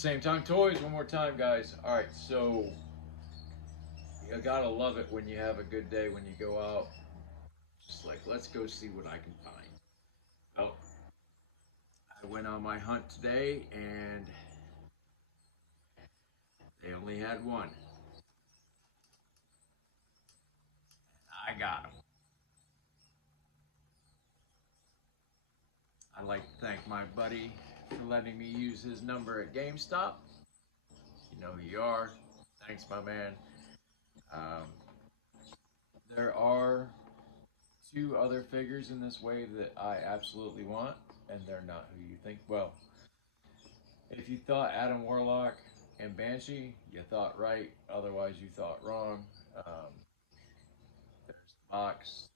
Same time toys one more time, guys. All right, so you gotta love it when you have a good day when you go out. Just like, let's go see what I can find. Oh, I went on my hunt today and they only had one. I got him. I'd like to thank my buddy for letting me use his number at GameStop. You know who you are. Thanks, my man. There are two other figures in this wave that I absolutely want, and they're not who you think. Well, if you thought Adam Warlock and Banshee, you thought right. Otherwise, you thought wrong. There's the box,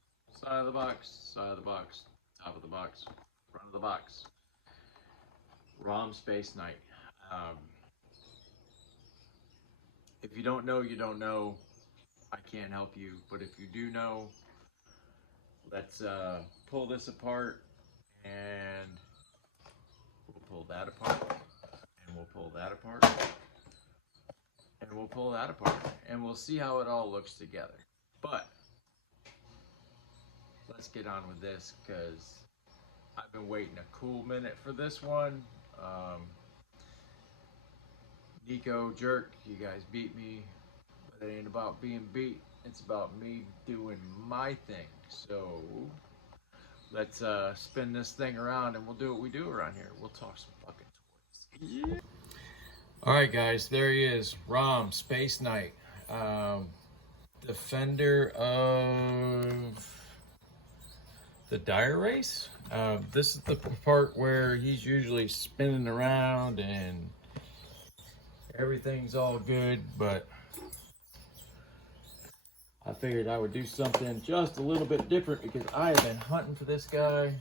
side of the box, side of the box, top of the box, front of the box. ROM Space Knight. If you don't know, you don't know. I can't help you, but if you do know, let's pull this apart, and we'll pull that apart, and we'll pull that apart, and we'll pull that apart, and we'll see how it all looks together. But let's get on with this, because I've been waiting a cool minute for this one. Nico, Jerk, you guys beat me, but it ain't about being beat. It's about me doing my thing. So let's spin this thing around and we'll do what we do around here. We'll talk some fucking toys. Yeah. All right, guys, there he is, ROM Space Knight, defender of the Dire Race. This is the part where he's usually spinning around and everything's all good, but I figured I would do something just a little bit different because I have been hunting for this guy.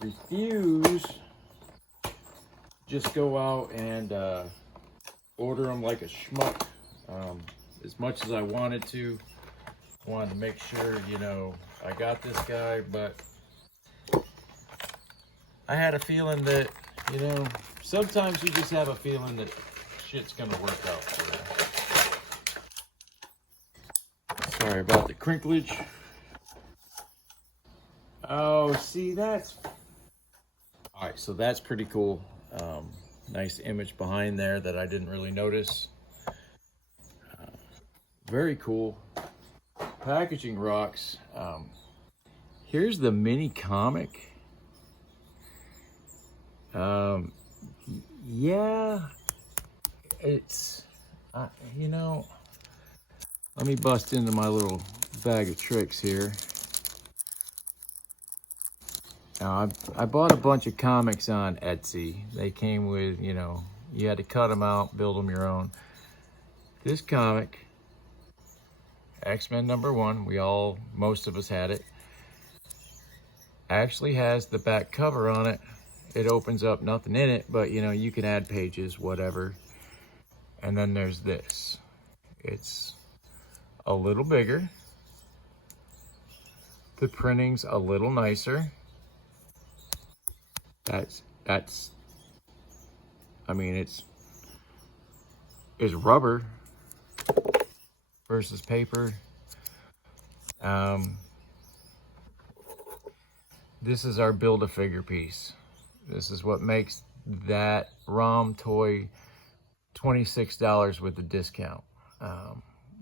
Refuse just go out and order him like a schmuck. As much as I wanted to make sure, you know, I got this guy, but I had a feeling that, you know, sometimes you just have a feeling that shit's gonna work out for you. Sorry about the crinklage. Oh, see, that's... All right, so that's pretty cool. Nice image behind there that I didn't really notice. Very cool. Packaging rocks. Here's the mini comic. Yeah, it's, you know, let me bust into my little bag of tricks here. Now, I bought a bunch of comics on Etsy. They came with, you know, you had to cut them out, build them your own. This comic, X-Men #1, most of us had it, actually has the back cover on it. It opens up, nothing in it, but you know, you can add pages, whatever. And then there's this. It's a little bigger. The printing's a little nicer. That's, I mean, it's rubber versus paper. This is our Build-A-Figure piece. This is what makes that ROM toy $26 with the discount.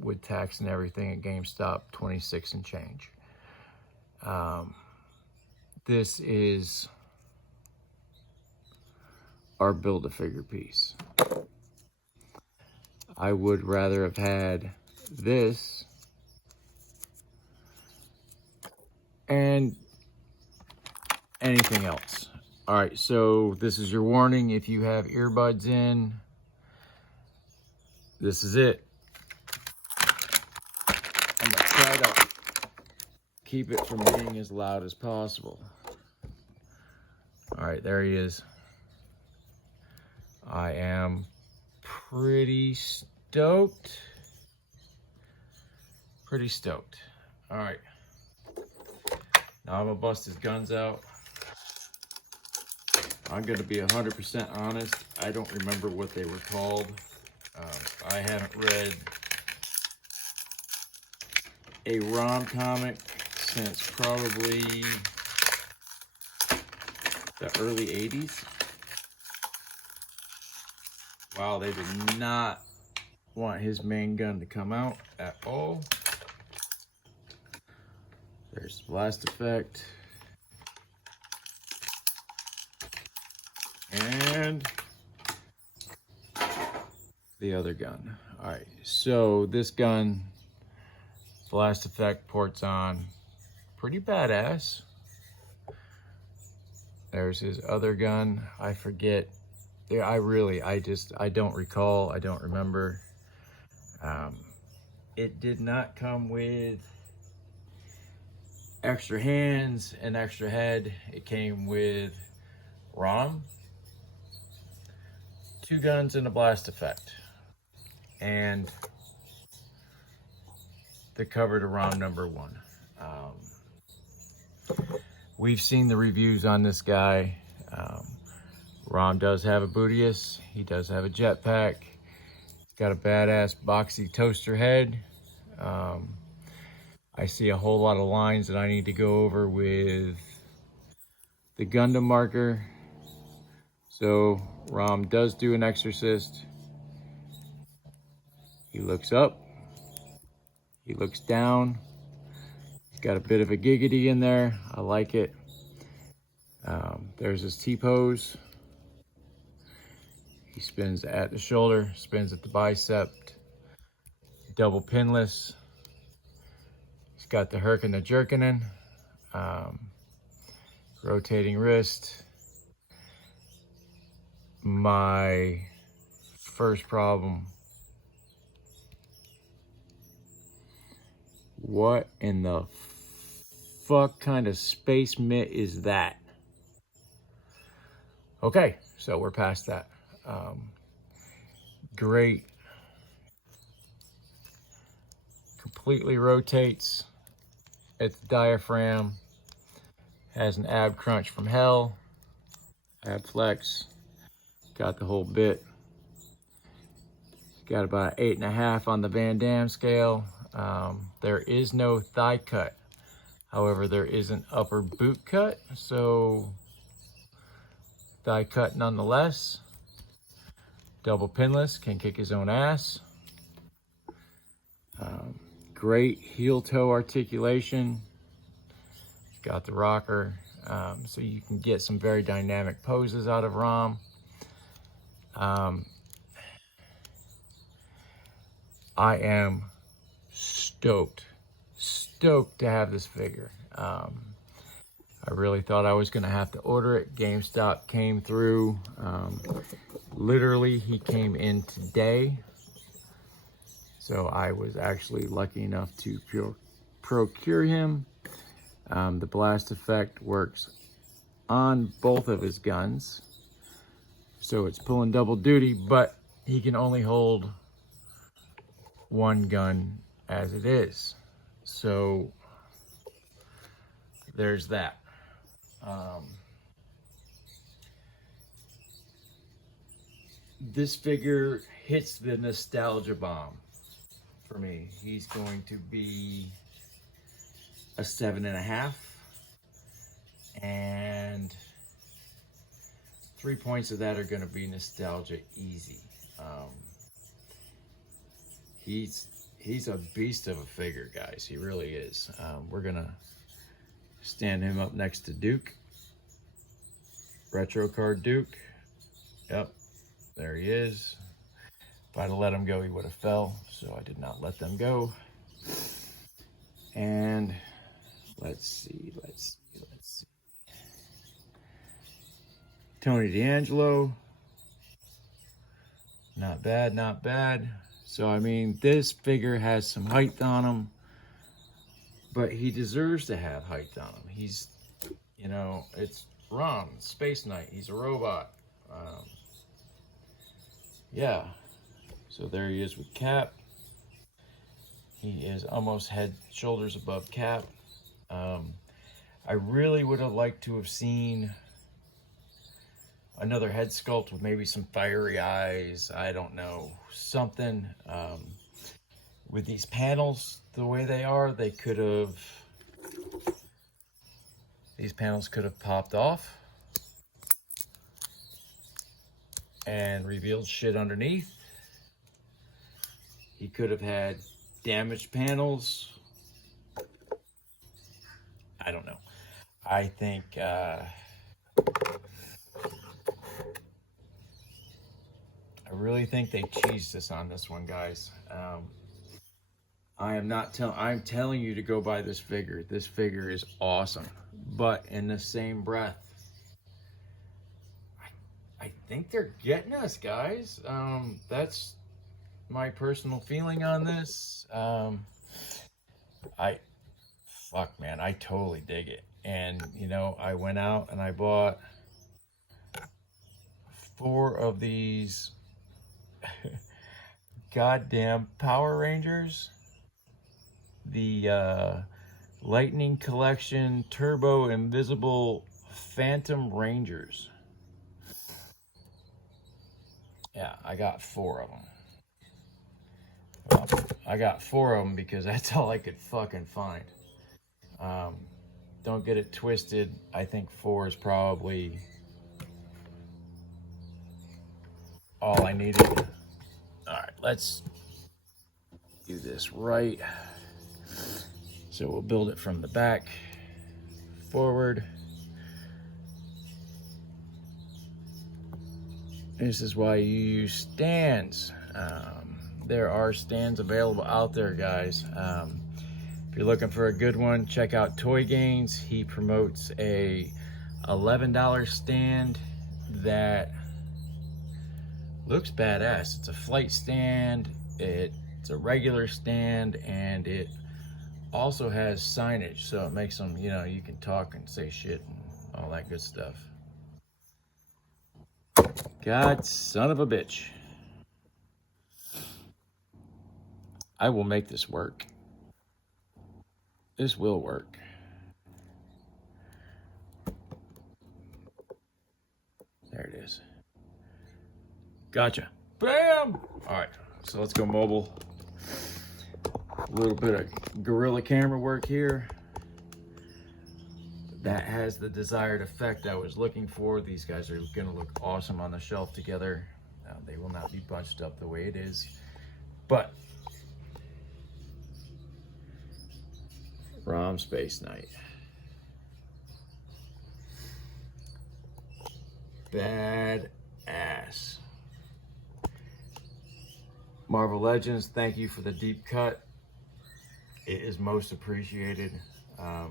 With tax and everything at GameStop, 26 and change. This is our Build-A-Figure piece. I would rather have had this and anything else. All right, so this is your warning. If you have earbuds in, this is it. I'm gonna try to keep it from being as loud as possible. All right, there he is. I am pretty stoked. Pretty stoked. All right. Now I'm gonna bust his guns out. I'm going to be 100% honest. I don't remember what they were called. I haven't read a ROM comic since probably the early 80s. Wow, they did not want his main gun to come out at all. There's the blast effect. And the other gun. All right, so this gun, blast effect ports on, pretty badass. There's his other gun. I forget. Yeah, I don't recall. I don't remember. It did not come with extra hands and extra head. It came with ROM, 2 guns and a blast effect, and the cover to ROM number 1. We've seen the reviews on this guy. ROM does have a Bootius. He does have a jetpack. He's got a badass boxy toaster head. I see a whole lot of lines that I need to go over with the Gundam marker. So ROM does do an exorcist. He looks up. He looks down. He's got a bit of a giggity in there. I like it. There's his T-pose. He spins at the shoulder, spins at the bicep. Double pinless. He's got the herk and the jerkinin. Rotating wrist. My first problem. What in the fuck kind of space mitt is that? Okay, so we're past that. Great. Completely rotates at the diaphragm. Has an ab crunch from hell. Ab flex. Got the whole bit. Got about 8.5 on the Van Damme scale. There is no thigh cut. However, there is an upper boot cut, so thigh cut nonetheless. Double pinless, can kick his own ass. Great heel-toe articulation. Got the rocker, so you can get some very dynamic poses out of ROM. I am stoked to have this figure. I really thought I was gonna have to order it. GameStop came through. Literally, he came in today. So I was actually lucky enough to procure him. The blast effect works on both of his guns. So it's pulling double duty, but he can only hold one gun as it is. So there's that. This figure hits the nostalgia bomb for me. He's going to be a 7.5, and 3 points of that are going to be nostalgia easy. He's a beast of a figure, guys. He really is. We're gonna stand him up next to Duke. Retro card Duke. Yep, there he is. If I'd have let him go, he would have fell, so I did not let them go. And let's see. Tony D'Angelo. Not bad, not bad. So, I mean, this figure has some height on him, but he deserves to have height on him. He's, you know, it's ROM, Space Knight. He's a robot. Yeah. So there he is with Cap. He is almost head, shoulders above Cap. I really would have liked to have seen another head sculpt with maybe some fiery eyes. I don't know, something. With these panels the way they are, these panels could have popped off and revealed shit underneath. He could have had damaged panels. I don't know. I think I really think they cheesed us on this one, guys. I'm telling you to go buy this figure. This figure is awesome. But in the same breath, I think they're getting us, guys. That's my personal feeling on this. Fuck, man, I totally dig it. And, you know, I went out and I bought 4 of these goddamn Power Rangers. The Lightning Collection Turbo Invisible Phantom Rangers. Yeah, I got 4 of them. Well, I got 4 of them because that's all I could fucking find. Don't get it twisted. I think 4 is probably all I needed. All right, let's do this right. So we'll build it from the back forward. This is why you use stands. There are stands available out there, guys. If you're looking for a good one, check out Toy Gains. He promotes a $11 stand that looks badass. It's a flight stand, it's a regular stand, and it also has signage, so it makes them, you know, you can talk and say shit and all that good stuff. God son of a bitch. I will make this work. This will work. There it is. Gotcha. Bam! All right, so let's go mobile. A little bit of gorilla camera work here. That has the desired effect I was looking for. These guys are gonna look awesome on the shelf together. They will not be bunched up the way it is, but ROM Space Knight. Badass. Marvel Legends, thank you for the deep cut. It is most appreciated. I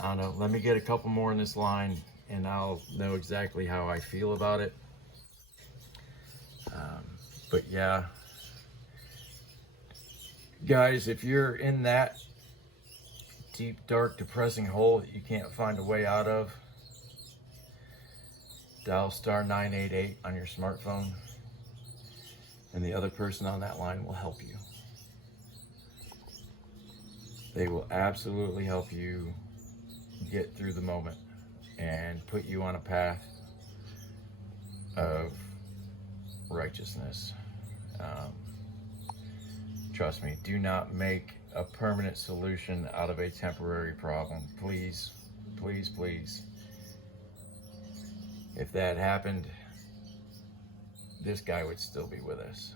don't know, let me get a couple more in this line and I'll know exactly how I feel about it. But yeah, guys, if you're in that deep, dark, depressing hole that you can't find a way out of, dial *988 on your smartphone and the other person on that line will help you. They will absolutely help you get through the moment and put you on a path of righteousness. Trust me, do not make a permanent solution out of a temporary problem. Please, please, please. If that happened, this guy would still be with us.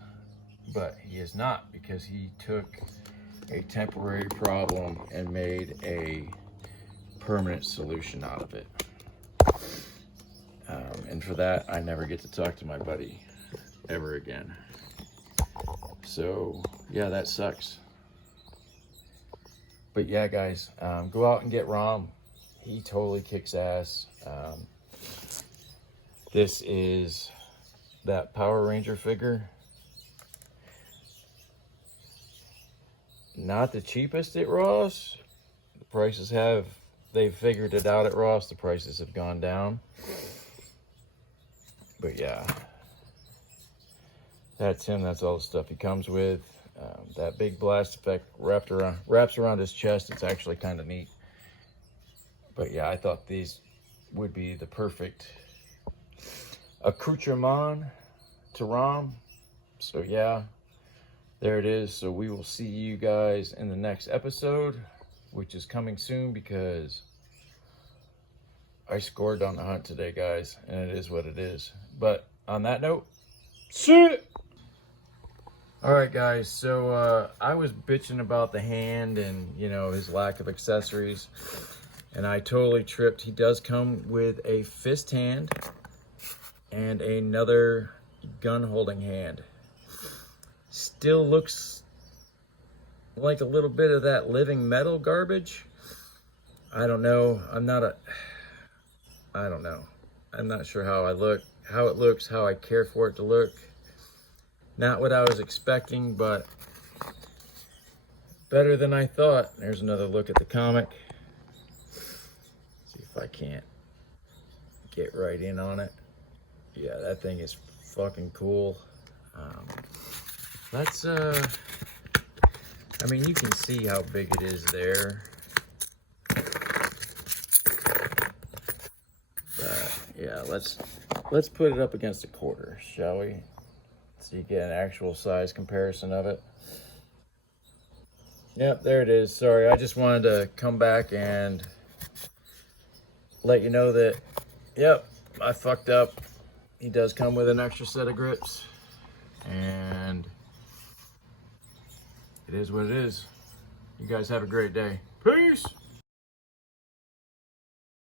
But he is not, because he took a temporary problem and made a permanent solution out of it. And for that, I never get to talk to my buddy ever again. So yeah, that sucks. But yeah, guys, go out and get ROM. He totally kicks ass. This is that Power Ranger figure. Not the cheapest at Ross. The prices they've figured it out at Ross. The prices have gone down. But yeah, that's him. That's all the stuff he comes with. That big blast effect wraps around his chest. It's actually kind of neat. But yeah, I thought these would be the perfect accoutrement to ROM. So yeah, there it is. So we will see you guys in the next episode, which is coming soon because I scored on the hunt today, guys, and it is what it is. But on that note, see ya! All right, guys, so I was bitching about the hand and, you know, his lack of accessories, and I totally tripped. He does come with a fist hand and another gun holding hand. Still looks like a little bit of that living metal garbage. I don't know. I don't know. I'm not sure how it looks, how I care for it to look. Not what I was expecting, but better than I thought. There's another look at the comic. See if I can't get right in on it. Yeah, that thing is fucking cool. I mean, you can see how big it is there. But yeah, let's put it up against a quarter, shall we? So you get an actual size comparison of it. Yep, there it is. Sorry, I just wanted to come back and let you know that, yep, I fucked up. He does come with an extra set of grips. And it is what it is. You guys have a great day. Peace!